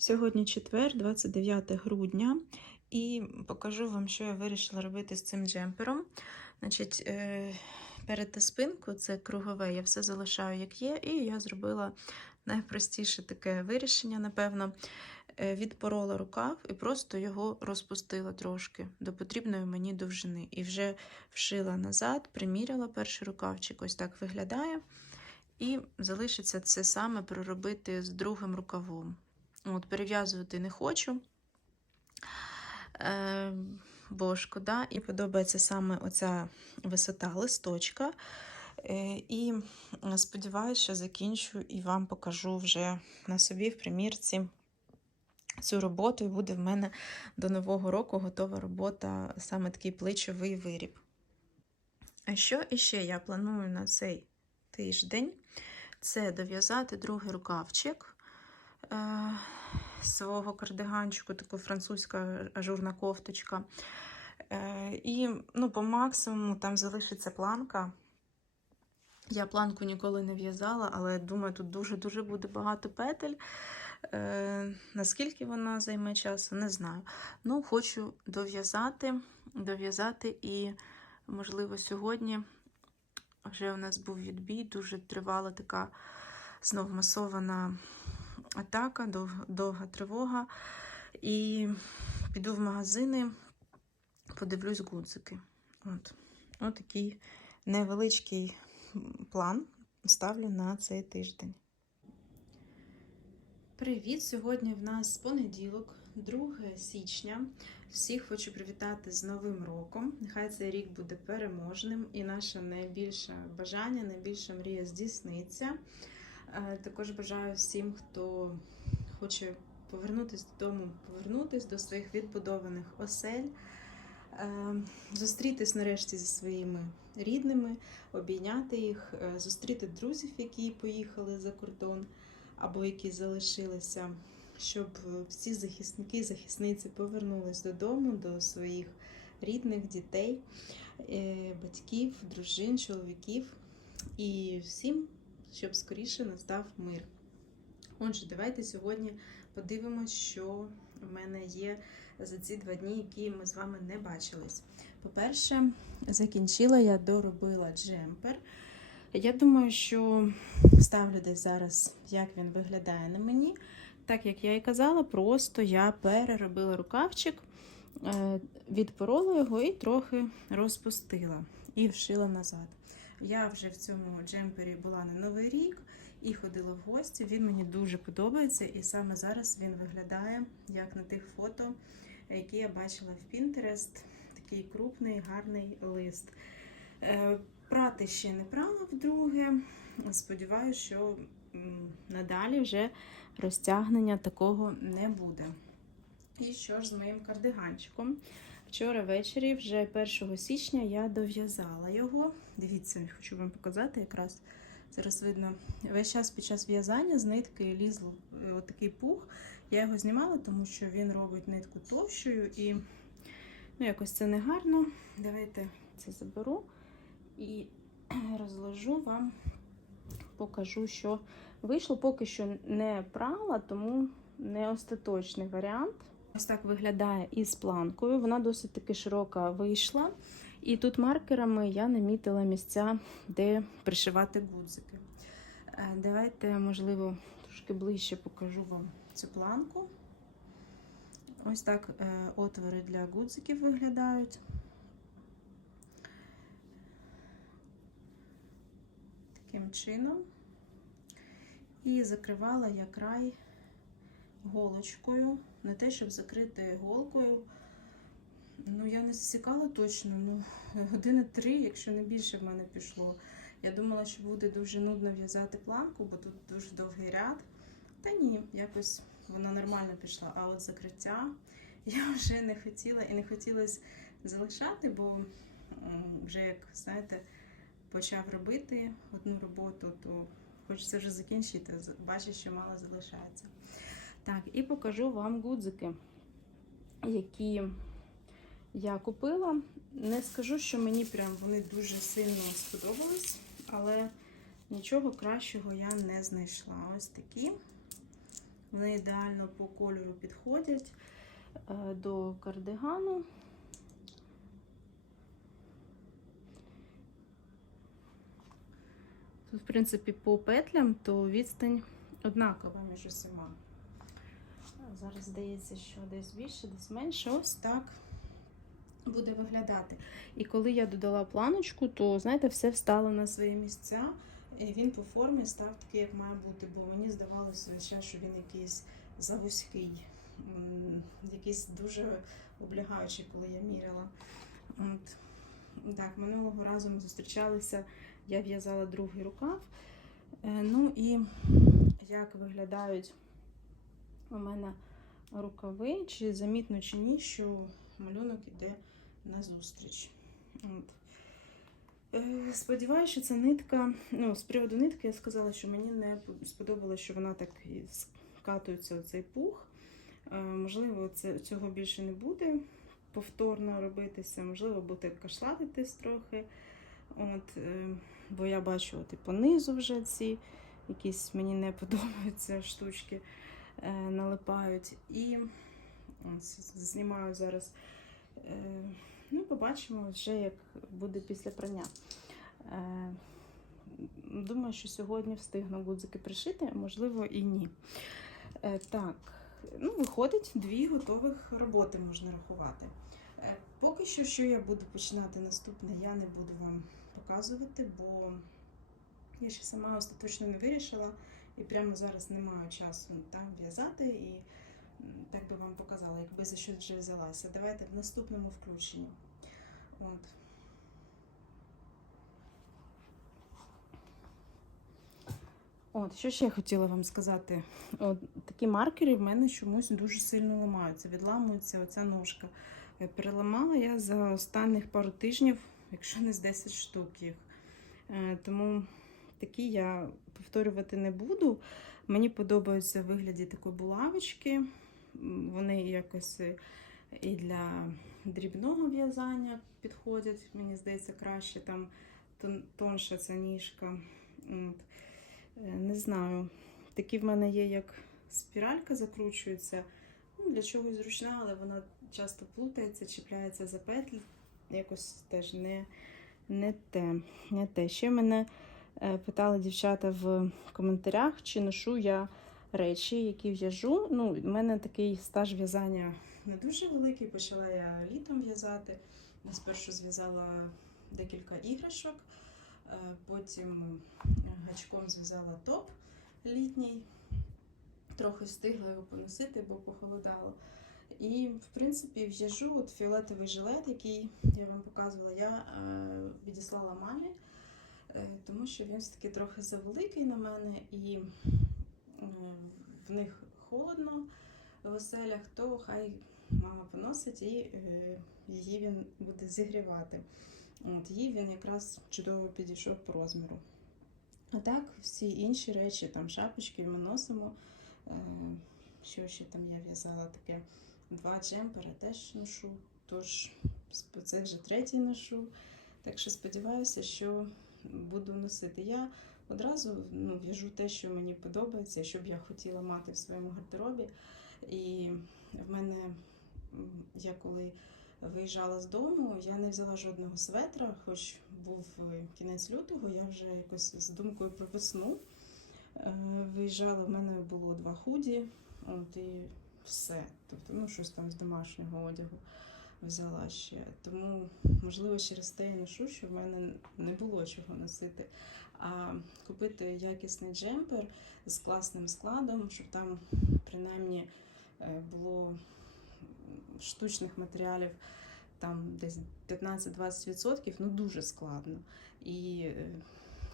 Сьогодні четвер, 29 грудня, і покажу вам, що я вирішила робити з цим джемпером. Значить, е, перед спинку це кругове, я все залишаю, як є, і я зробила найпростіше таке вирішення, напевно. Е, Відпорола рукав і просто його розпустила трошки до потрібної мені довжини. І вже вшила назад, приміряла перший рукавчик, ось так виглядає. І залишиться це саме проробити з другим рукавом. От, Перев'язувати не хочу, е, бо шкода, і подобається саме оця висота листочка. Е, і сподіваюся, що закінчу і вам покажу вже на собі в примірці цю роботу, і буде в мене до Нового року готова робота, саме такий плечовий виріб. А що іще я планую на цей тиждень? Це дов'язати другий рукавчик е, свого кардиганчику, така французька ажурна кофточка. Е, і ну, по максимуму там залишиться планка. Я планку ніколи не в'язала, але думаю, тут дуже-дуже буде багато петель. Е, наскільки вона займе часу, не знаю. Ну, хочу дов'язати, дов'язати і, можливо, сьогодні вже у нас був відбій, дуже тривала така знов масована атака, дов, довга тривога. І піду в магазини, подивлюсь гудзики. От. От такий невеличкий план ставлю на цей тиждень. Привіт! Сьогодні в нас понеділок, 2 січня. Всіх хочу привітати з Новим роком. Нехай цей рік буде переможним і наше найбільше бажання, найбільша мрія здійсниться. Е, Також бажаю всім, хто хоче повернутися додому, повернутися до своїх відбудованих осель, е, зустрітись нарешті зі своїми рідними, обійняти їх, е, зустріти друзів, які поїхали за кордон або які залишилися, щоб всі захисники і захисниці повернулись додому, до своїх рідних дітей, батьків, дружин, чоловіків. І всім, щоб скоріше настав мир. Отже, давайте сьогодні подивимось, що в мене є за ці два дні, які ми з вами не бачились. По-перше, закінчила я доробила джемпер. Я думаю, що ставлю десь зараз, як він виглядає на мені. Так як я і казала, просто я переробила рукавчик, е, відпорола його і трохи розпустила і вшила назад. Я вже в цьому джемпері була на Новий рік і ходила в гості. Він мені дуже подобається, і саме зараз він виглядає як на тих фото, які я бачила в Pinterest. Такий крупний, гарний лист. Е, Прати ще не прала вдруге. Сподіваюся, що надалі вже розтягнення такого не буде. І що ж з моїм кардиганчиком? Вчора ввечері, вже 1 січня, я дов'язала його. Дивіться, хочу вам показати якраз. Зараз видно, весь час під час в'язання з нитки ліз отакий пух. Я його знімала, тому що він робить нитку товщою і ну, якось це не гарно. Давайте це заберу і розложу вам, покажу, що вийшло. Поки що не прала, тому не остаточний варіант. Ось так виглядає із планкою. Вона досить таки широка вийшла. І тут маркерами я намітила місця, де пришивати гудзики. Е, Давайте, можливо, трошки ближче покажу вам цю планку. Ось так е, отвори для гудзиків виглядають. Таким чином. І закривала я край голочкою. Не те, щоб закрити голкою. Ну, я не засікала точно, ну, години три, якщо не більше в мене пішло. Я думала, що буде дуже нудно в'язати планку, бо тут дуже довгий ряд. Та ні, якось вона нормально пішла. А от закриття я вже не хотіла і не хотілося залишати, бо вже, як знаєте, почав робити одну роботу, то хочеться вже закінчити. Бачу, що мало залишається. Так, і покажу вам гудзики, які я купила. Не скажу, що мені прям вони дуже сильно сподобались, але нічого кращого я не знайшла. Ось такі Вони ідеально по кольору підходять е, до кардигану. Тут, в принципі, по петлям, то відстань однакова між усіма. Зараз здається, що десь більше, десь менше. Ось так буде виглядати. І коли я додала планочку, то, знаєте, все встало на свої місця. І він по формі став такий, як має бути, бо мені здавалося що він якийсь завузький, якийсь дуже облягаючий, коли я міряла. От. Так, минулого разу ми зустрічалися, я в'язала другий рукав. Е, Ну і як виглядають у мене рукави, чи замітно чи ні, що малюнок іде на зустріч. От. Е, Сподіваюся, що ця нитка. Ну, з приводу нитки я сказала, що мені не сподобалося, що вона так скатується у цей пух. Е, Можливо, це, цього більше не буде повторно робитися, можливо, буде кашлатитись трохи. От, е, бо я бачу от і по низу вже ці якісь мені не подобаються штучки налипають. І знімаю зараз. Е, ну, побачимо вже, як буде після прання. Е, думаю, що сьогодні встигну гудзики пришити, можливо і ні. Е, так, ну, виходить, дві готових роботи можна рахувати. Е, Поки що, що я буду починати наступне, я не буду вам показувати, бо я ще сама остаточно не вирішила і прямо зараз не маю часу там в'язати і так би вам показала, якби за щось вже взялася. Давайте в наступному включенні. От. От, що ще я хотіла вам сказати? От, такі маркери в мене чомусь дуже сильно ламаються, відламується оця ножка. Переламала я за останніх пару тижнів, якщо не з 10 штук їх. Е, Тому такі я повторювати не буду. Мені подобаються вигляді такої булавочки. Вони якось е, і для дрібного в'язання підходять. Мені здається, краще там тонша ця ніжка. Е, Не знаю. Такі в мене є, як спіралька закручується. Ну, для чогось зручна, але вона часто плутається, чіпляється за петлі. Якось теж не, не те. Не те. Ще мене питали дівчата в коментарях, чи ношу я речі, які в'яжу. Ну, у мене такий стаж в'язання не дуже великий. Почала я літом в'язати. Спершу зв'язала декілька іграшок, е, потім гачком зв'язала топ літній. Трохи встигла його поносити, бо похолодало. І, в принципі, в'яжу от фіолетовий жилет, який я вам показувала, я е, відіслала мамі, е, тому що він все-таки трохи завеликий на мене, і е, в них холодно в оселях, то хай мама поносить і е, її він буде зігрівати. От, їй він якраз чудово підійшов по розміру. А так, всі інші речі, там шапочки ми носимо. Е, Що ще там я в'язала таке? Два джемпери теж ношу, тож це вже третій ношу. Так що сподіваюся, що буду носити. Я одразу ну, в'яжу те, що мені подобається, що б я хотіла мати в своєму гардеробі. І в мене, я коли виїжджала з дому, я не взяла жодного светра, хоч був е, кінець лютого, я вже якось з думкою про весну. Е, Виїжджала, в мене було два худі, от і все. Тобто, ну, щось там з домашнього одягу взяла ще. Тому, можливо, через те я ношу, що в мене не було чого носити. А купити якісний джемпер з класним складом, щоб там принаймні е, було штучних матеріалів там десь 15-20%, ну дуже складно. І е,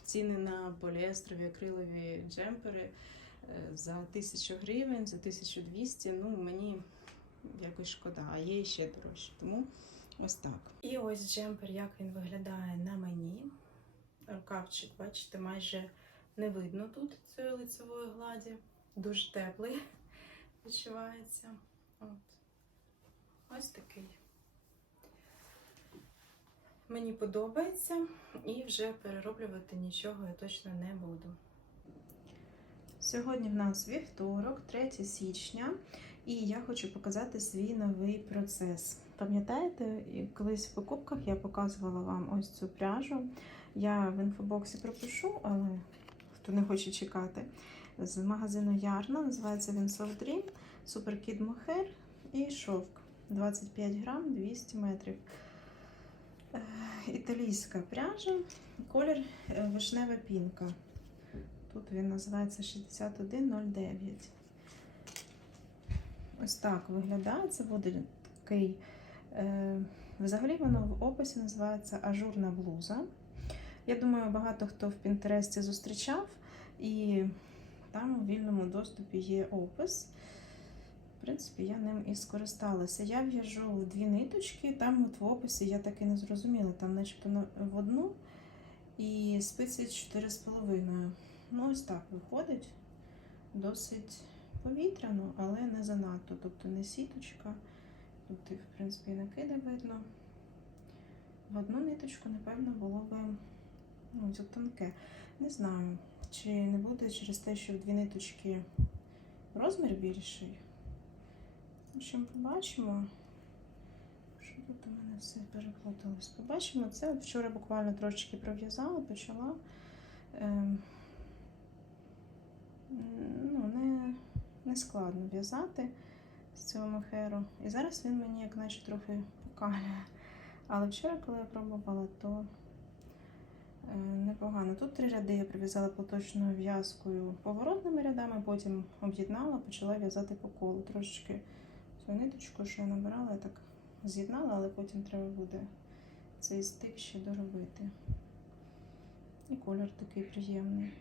ціни на поліестрові акрилові джемпери е, за 1000 гривень, за 1200, ну мені якось шкода, а є ще дорожче. Тому ось так. І ось джемпер, як він виглядає на мені. Рукавчик, бачите, майже не видно тут цієї лицевої гладі. Дуже теплий відчувається. От. Ось такий. Мені подобається і вже перероблювати нічого я точно не буду. Сьогодні в нас вівторок, 3 січня, і я хочу показати свій новий процес. Пам'ятаєте, колись в покупках я показувала вам ось цю пряжу. Я в інфобоксі пропишу, але хто не хоче чекати, з магазину Ярна, називається він Soft Dream, Kid Mohair і шовк 25 грам 200 метрів. Е, Італійська пряжа, колір е, вишнева пінка. Тут він називається 6109. Ось так виглядає. Це буде такий. Е, взагалі воно в описі називається ажурна блуза. Я думаю, багато хто в Пінтересті зустрічав, і там у вільному доступі є опис. В принципі, я ним і скористалася. Я в'яжу в дві ниточки, там от в описі я так і не зрозуміла, там начебто в одну і спиці 4,5. Ну, ось так виходить. Досить повітряно, але не занадто. Тобто не сіточка. Тут, і, в принципі, і накиди видно. В одну ниточку, напевно, було би ну, це тонке. Не знаю, чи не буде через те, що в дві ниточки розмір більший. В общем, побачимо. Що тут у мене все переплуталось? Побачимо це. Вчора буквально трошечки пров'язала, почала. Ем, ну, не, не складно в'язати з цього мохеру. І зараз він мені як наче трохи покалює. Але вчора, коли я пробувала, то е, непогано. Тут три ряди я прив'язала поточною в'язкою поворотними рядами, потім об'єднала, почала в'язати по колу. Трошечки цю ниточку, що я набирала, я так з'єднала, але потім треба буде цей стик ще доробити. І колір такий приємний.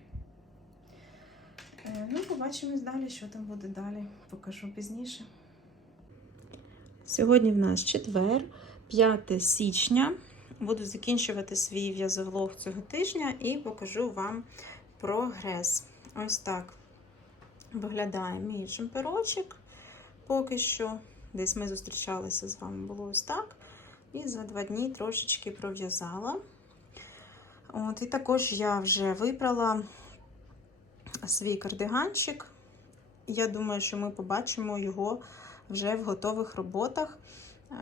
Е, Ну, побачимось далі, що там буде далі. Покажу пізніше. Сьогодні в нас четвер, 5 січня. Буду закінчувати свій в'язовлог цього тижня і покажу вам прогрес. Ось так виглядає мій джемперочок. Поки що. Десь ми зустрічалися з вами, було ось так. І за два дні трошечки пров'язала. От, І також я вже вибрала свій кардиганчик. Я думаю, що ми побачимо його вже в готових роботах, е,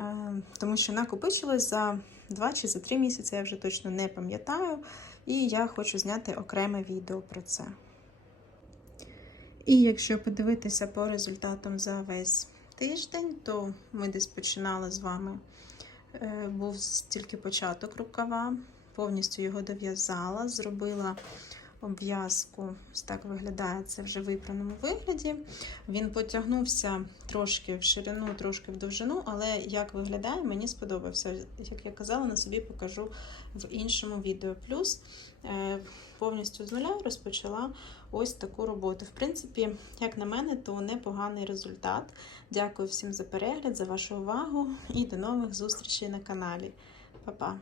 тому що накопичилось за 2 чи за 3 місяці, я вже точно не пам'ятаю. І я хочу зняти окреме відео про це. І якщо подивитися по результатам за весь тиждень, то ми десь починали з вами. е, Був тільки початок рукава, повністю його дов'язала, зробила обв'язку. Ось так виглядає це вже в випраному вигляді. Він потягнувся трошки в ширину, трошки в довжину, але як виглядає, мені сподобався. Як я казала, на собі покажу в іншому відео. Плюс е, повністю з нуля розпочала ось таку роботу. В принципі, як на мене, то непоганий результат. Дякую всім за перегляд, за вашу увагу і до нових зустрічей на каналі. Па-па!